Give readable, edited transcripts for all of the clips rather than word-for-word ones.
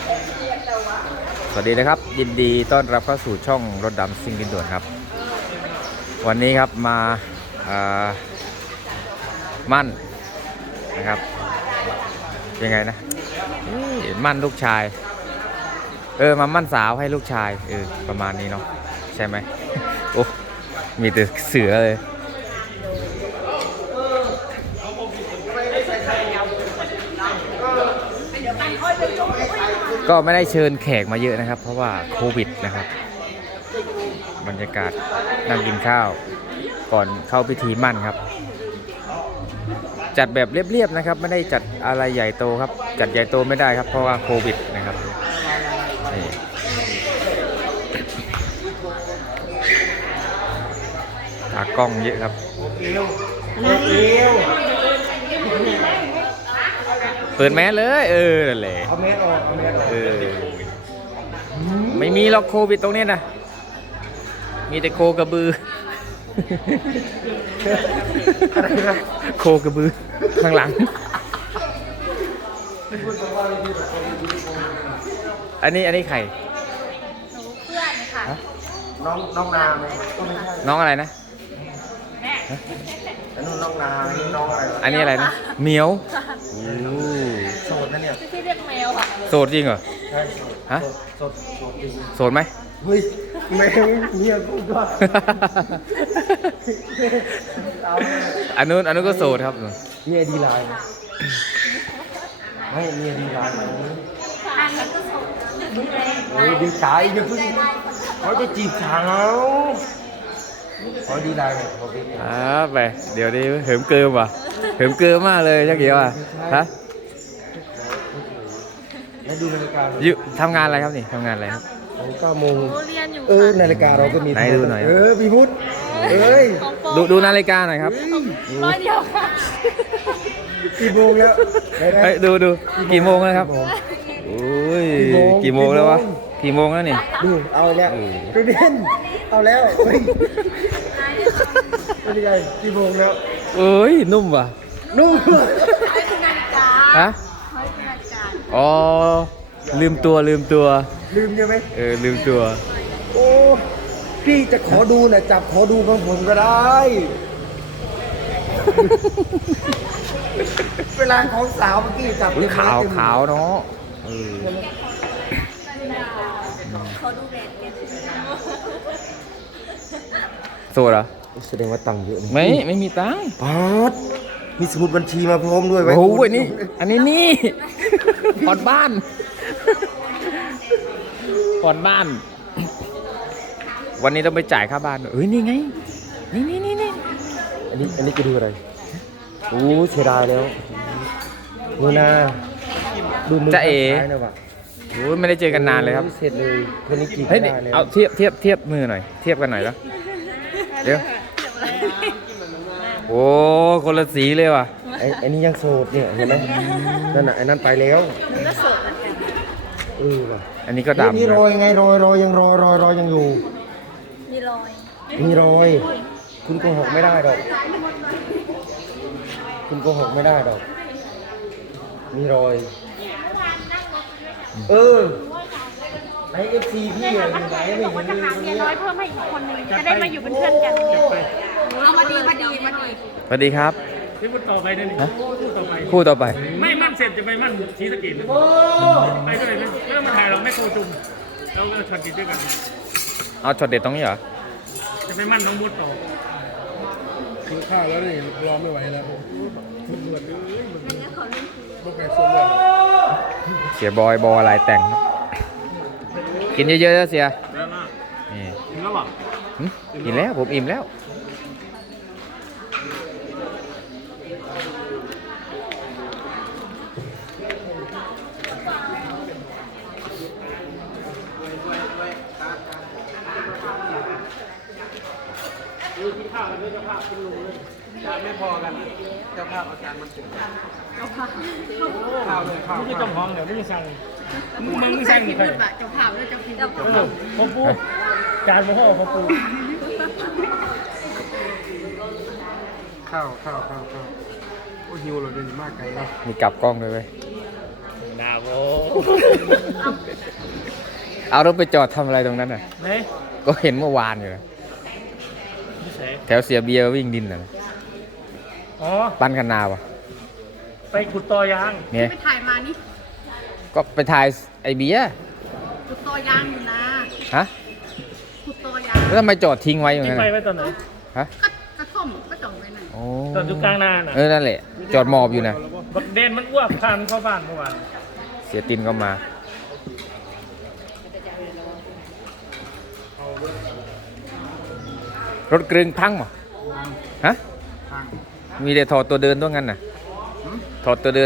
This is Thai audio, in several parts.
สวัสดีนะครับยินดีต้อนรับเข้าสู่ช่องรถดำซิ่งดินด่วนครับวันนี้ครับมามั่นนะครับยังไงนะมั่นลูกชายมามั่นสาวให้ลูกชายประมาณนี้เนาะใช่ไหมโอ้มีแต่เสือเลยก็ไม่ได้เชิญแขกมาเยอะนะครับเพราะว่าโควิดนะครับบรรยากาศนั่งกินข้าวก่อนเข้าพิธีมั่นครับจัดแบบเรียบๆนะครับไม่ได้จัดอะไรใหญ่โตครับจัดใหญ่โตไม่ได้ครับเพราะว่าโควิดนะครับนี่ตากล้องเยอะครับเปิดแมสเลยนั่นแหละเอาแมสออกเอาแมสออกไม่มีหรอกโควิดตรงนี้นะมีแต่โคกระบือโคกระบือข้างหลังอันนี้ใครเพื่อนค่ะน้องนาไหมน้องอะไรนะอันนู้นน้องนาน้องอะไรอันนี้อะไรนะเหมียวโสดนะเนี่ยที่เรียกแมวค่ะโสดจริงเหรอใช่ฮะโสดจริงโสดไหมเฮ้ยแมวเมียกูก็อันนู้นก็โสดครับเมียดีไลน์ไม่เมียดีไลน์อันนี้ก็ส่งโอ้ยดีใจอย่าเพิ่งเขาจะจีบสาวเขาดีไลน์เลยเขาเป็นไปเดี๋ยวนี้เหิมเกิมว่ะเหิมเกิมมากเลยชักเกี่ยวอ่ะฮะแล้วดูนาฬิกาอยู่ทำงานอะไรครับนี่ทำงานอะไรครับ 9 โมงเรียนอยู่นาฬิกาเราก็มีไหนดูหน่อยพี่พุทธดูนาฬิกาหน่อยครับร้อยเดียวค่ะกี่โมงแล้วดูกี่โมงแล้วครับโอ้ยกี่โมงแล้ววะกี่โมงแล้วนี่ดูเอาแล้วไปเล่นเอาแล้วเฮ้ยเป็นไงกี่โมงแล้วเอ้ยนุ่มว่ะนุ่มให้คุณนาฬิกาฮะให้คุณนาฬิกาอ๋อลืมตัวลืมใช่ไหมลืมตัวโอ้พี่จะขอดูนะจับขอดูของผมก็ได้เวลาของสาวเมื่อกี้จับขาวเนาะเขาดูแบรนด์โสดเหรอแสดงว่าตังค์เยอะไม่มีตังค์ป๊าดมีสมุดบัญชีมาพร้อมด้วยไว้โอ้โหนี่อันนี้นี่ผ่อนบ้านวันนี้ต้องไปจ่ายค่าบ้านนี่ไงนี่อันนี้จะดูอะไรโอ้เสียดายแล้วดูนะดูมือจะโอ้ไม่ได้เจอกันนานเลยครับเสร็จเลยคนนี้กี่ได้เอาเทียบมือหน่อยเทียบกันหน่อยแล้วเดี๋ยวโอ้คนละสีเลยว่ะไอ้นี่ยังโสดเนี่ยเห็นไหมนั่นน่ะไอ้นั่นไปแล้วก็โสดเหมือนกันว่ะอันนี้ก็ดำนี่รอยไงรอยยังรอยยังอยู่มีรอยคุณโกหกไม่ได้ดอกมีรอยไอFC พี่อยู่ไหนไม่เห็นบอกว่าจะหาเมียน้อยเพิ่มให้อีกคนนึงจะได้มาอยู่เป็นเพื่อนกันเอามาดีสวัสดีครับที่พูดต่อไปนั่นนี่คู่ต่อไปไม่มั่นเสร็จจะไปมั่นชี้สกินไปก็เลยไม่ต้องมาถ่ายเราไม่โคจุ่มแล้วก็ช็อตกินด้วยกันเอาช็อตเด็ดตรงนี้เหรอจะไปมั่นน้องบุตรต่อกินข้าวแล้วนี่รอไม่ไหวแล้วสุดเดือดเลยเสียบอยอะไรแต่งครับกินเยอะๆแล้วเสียกินแล้วหรอกินแล้วผมอิ่มแล้วกินข้าวแล้วเจ้าภาพกินลุงเลยไม่พอกันเจ้าภาพอาจารย์มันถึงข้าวเลยข้าวไม่ใช่จำห้องเดี๋ยวไม่ใช่สั่งมึงสั่งนี่ใครเจ้าภาพแล้วเจ้าพิมพ่อปูการพ่อปูข้าวโอ้หิวเลยเดินมากไกลเลยมีกลับกล้องด้วยเว้ยนาโวเอารถไปจอดทำอะไรตรงนั้นน่ะไหนก็เห็นเมื่อวานอยู่นะไม่ใช่แถวเสียเบียร์วิ่งดินน่ะอ๋อปั้นกันนาวะไปขุดตอยางเนี่ยไปถ่ายมานี่ก็ไปถ่ายไอเบียร์ขุดตอยางอยู่นะฮะขุดตอยางแล้วทำไมจอดทิ้งไว้อย่างที่นั้นไปน่ะไว้ตอนไหนฮะก็กระท่อมก็จอดไว้ไหนโอ้ตอนอยู่กลางนาน่ะนั่นแหละ จอดหมอบอยู่นะบักเดนมันอ้วกพันเข้าบ้านเมื่อวานเสียตินก็มา รถกรึงพังเหรอฮะ มีแต่ถอดตัวเดินตัวงั้นน่ะ ถอดตัวเดิน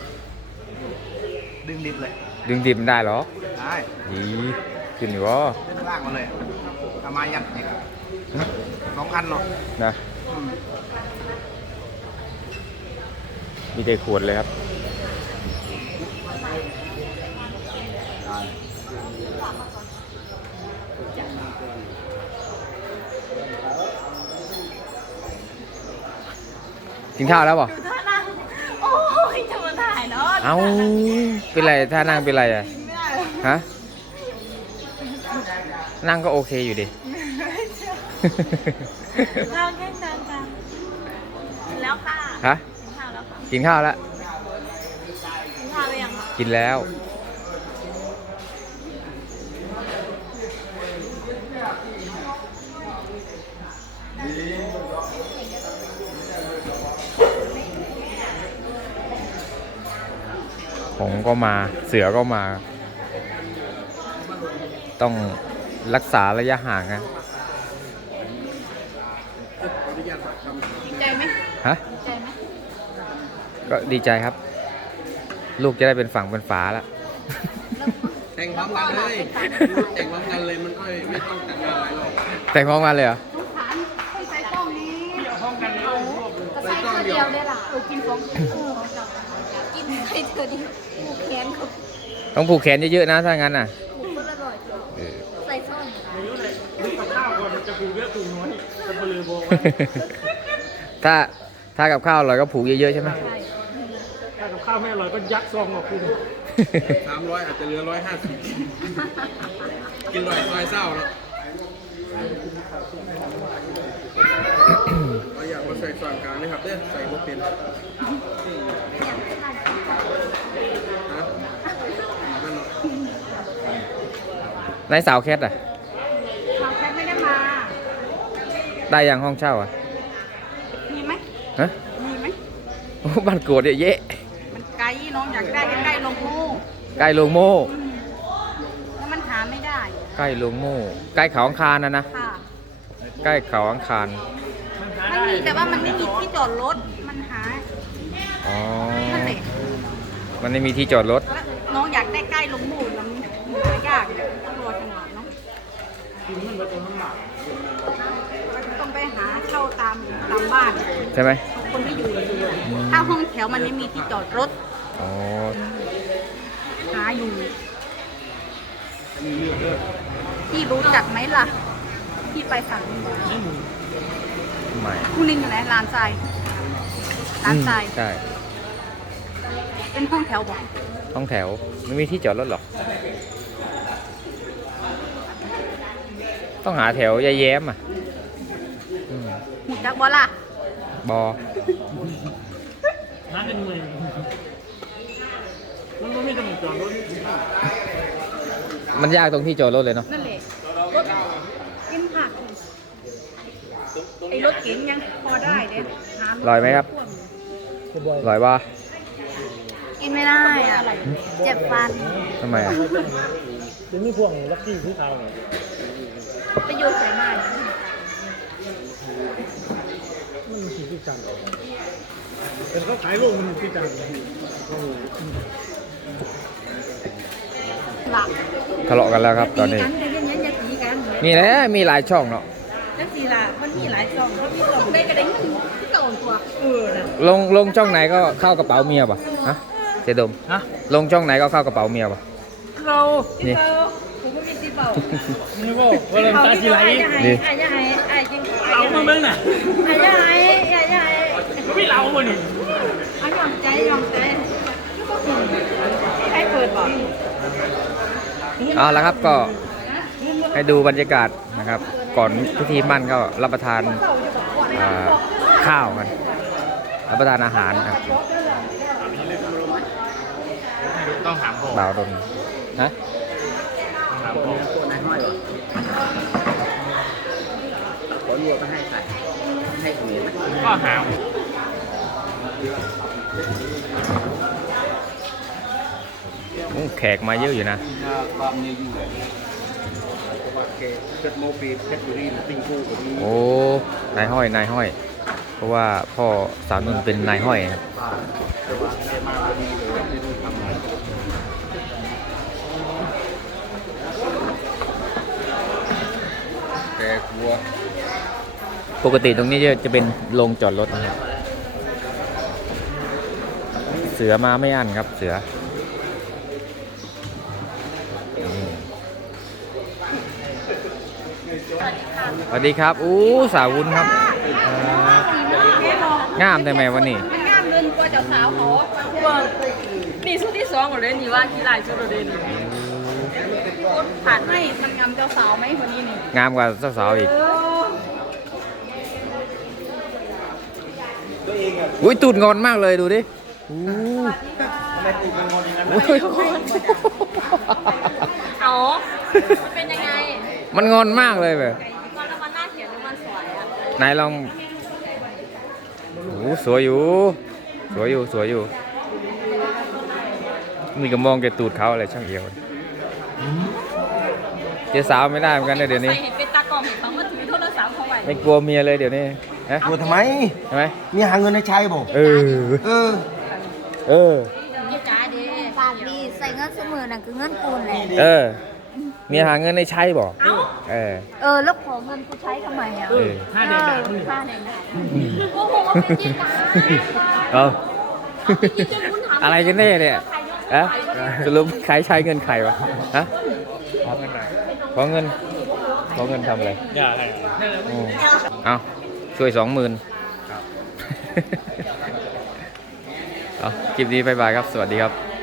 ดึงดิบเลยดึงดิบมันได้เหรอได้ยีขึ้นอยู่วะดึงล่างมาเลยทำไมายัดเนี่ย2 คันเนาะนะ มีแต่ขวดเลยครับ กินข้าวแล้วเปล่ะดูท่านั่งโอ้ยจะมาถ่ายเนาะเอ้า เป็นไรท่านั่งเป็นไรอ่ะไม่ได้ฮะ นั่งก็โอเคอยู่ดิเราแค่ดังกันแล้วค่ะฮะกินข้าวแล้วค่ะกินข้าวแล้วกินข้าวหรือยังคะกินแล้ว หงส์ก็มา เสือก็มา ต้องรักษาระยะห่างนะดีใจไหมฮะดีใจไหมก็ดีใจครับ ลูกจะได้เป็นฝั่งเป็นฝาแล้วแต่งพร้อมกันเลยแต่งพร้อมกันเลยมันก็ไม่ต้องแต่งงานอะไรหรอกแต่งพร้อมกันเลยเหรอสงสารให้ใส่กล้องนี้ห้องกันเลยก็ใส่ตัวเดียวได้ล่ะกินสองกินใส่ตัวเดียวผูกแขนเขาต้องผูกแขนเยอะๆนะถ้างั้นน่ะผูกก็อร่อยเออใส่ซ่อนไม่รู้เลยดูกับข้าวก่อนมันจะผูกเยอะผูกน้อยจะเปลือยโบกถ้ากับข้าวอร่อยก็ผูกเยอะๆใช่ไหมใช่ถ้ากับข้าวไม่อร่อยก็ยัดซองออกคุณ 300อาจจะเหลือ150กิน100เศร้าแล้วเราอยากมาใส่ส่วนกลางนี่ครับเด้อใส่บ่เป็นฮะนั่นเนาะนายสาวแคทอ่ะเราแค่ไม่ได้มาได้ยังห้องเช่าอ่ะมีไหมฮะมีไหมโอ้บ้านโกรธเยอะมันไกลน้องอยากได้ใกล้ๆลงมูใกล้โรงโม่แล้วมันหาไม่ได้ใกล้โรงโม่ใกล้เขาอังคารนะค่ะใกล้เขาอังคารมันมีแต่ว่ามันไม่มีที่จอดรถมันหาอ๋อนั่นแหละมันไม่มีที่จอดรถแล้วน้องอยากได้ใกล้ลงมูมันหายากต้องรอจังหวะเนาะกินมันไปตรงน้ำหนักต้องไปหาเช่าตามบ้านใช่ไหมคนที่อยู่ถ้าห้องแถวมันไม่มีที่จอดรถอ๋อหาอยู่พี่รู้จักไหมล่ะพี่ไปฝั่งนู้นเหรอไม่คุณนิงอยู่ไหนลานทรายลานทรายใช่เป็นห้องแถวบอกห้องแถวไม่มีที่จอดรถหรอก ต้องหาแถวยายแย้มอ่ะอืมหูจักบอล่ะบอน้ำเป็นมือมันไม่ต้องจอดรถมันยากตรงที่จอดรถเลยเนาะนั่นแหละรถกินผักไอ้รถเก๋งยังพอได้เด้หารถลอยไหมครับ ลอยบ่กินไม่ได้อ่ะเจ็บฟันทำไมอ่ะเดี๋ยวมีพวกลักกี้ที่ไทยเนี่ยไปโยนใส่ไม้มันมีที่จันเป็นเขาขายลูกมันที่จันหลับทะเลาะกันแล้วครับตอนนี้ตีกันแต่ยังยังจะตีกันมีนะมีหลายช่องเนาะแล้วสีละมันมีหลายซองเขามีซองได้กระเด้งหนึ่งที่เก่าตัวนะลงช่องไหนก็เข้ากระเป๋าเมียป่ะฮะเจดมฮะลงช่องไหนก็เข้ากระเป๋าเมียป่ะเรานี่ผมไม่มีตีเป่านี่บอกว่าเราตาจีไรนี่อ่ะยังไงอ่ะจริงเราเมืองน่ะอ่ะยังไงอ่ะยังไงก็ไม่เราคนนี่อ่ะยอมใจยอมใจไให้เปิดบ่เอาละครับก็ให้ดูบรรยากาศนะครับ ก่อนพิธีมั่นก็รับประทานข้าวกันรับประทานอาหารครับต้องถามผมบ่าวดนฮะถามผมตัวนายห้อยขอรัวก็ให้ใส่ให้เมียก็หามแขกมาเยอะอยู่นะความเยอะอยู่ว่าเกิดโมปีเพชรบุรีติงคู่กับนี้โอ้นายห้อยนายห้อย เพราะว่าพ่อสาวนุ่นเป็นนายห้อยครับแต่ว่าได้มาพอดีเลยได้ดูทำงานแกกลัวปกติตรงนี้จะเป็นโรงจอดรถนะครับเสือมาไม่อั้นครับเสือสวัสดีครับอู้สาววุ้นครับงามแต่แม่วันนี้มันงามเกินกว่าเจ้าสาวเขานี่ชุดที่สองของเรนนี่ว่ากี่ลายชุดเรนนี่ผ่านให้มันงามเจ้าสาวไหมวันนี้นี่งามกว่าสาวๆอีกอุ้ยตูดงอนมากเลยดูดิอู้ไม่ตีกันงอนอย่างนั้นอุ้ยเอามันเป็นยังไงมันงอนมากเลยแบบมันแล้วมันน่าเขียนหรือมันสวยอ่ะนายลองโอ้สวยอยู่ สวยอยู่ สวยอยู่ มีก็มองแกตูดเขาอะไรช่างเอียวเจอสาวไม่ได้เหมือนกันนะเดี๋ยวนี้ใส่เห็นเป็นตากล้องเห็นเขามาถือโทรศัพท์เข้าไปไม่กลัวเมียเลยเดี๋ยวนี้ฮะกลัวทำไมใช่ไหมมีหาเงินให้ใช้บ่เออเออเออนี่จ้าเด้ปากดีใส่เงินเสมอนั่นคือเงินกูนแหละเออ เมียหาเงินในใช้บอกเออแล้วขอเงินกูใช้ทำไมอ่ะเออค่าเด็กด่ามึงค่าไหนนะโอ้โหเป็นจีกันเอาอะไรกันแน่เนี่ยฮะสรุปใครใช้เงินใครวะฮะขอเงินหน่อยขอเงินขอเงินทำอะไรอย่าอะไรเอาช่วย 20,000เอาคลิปนี้บายบายครับ สวัสดีครับ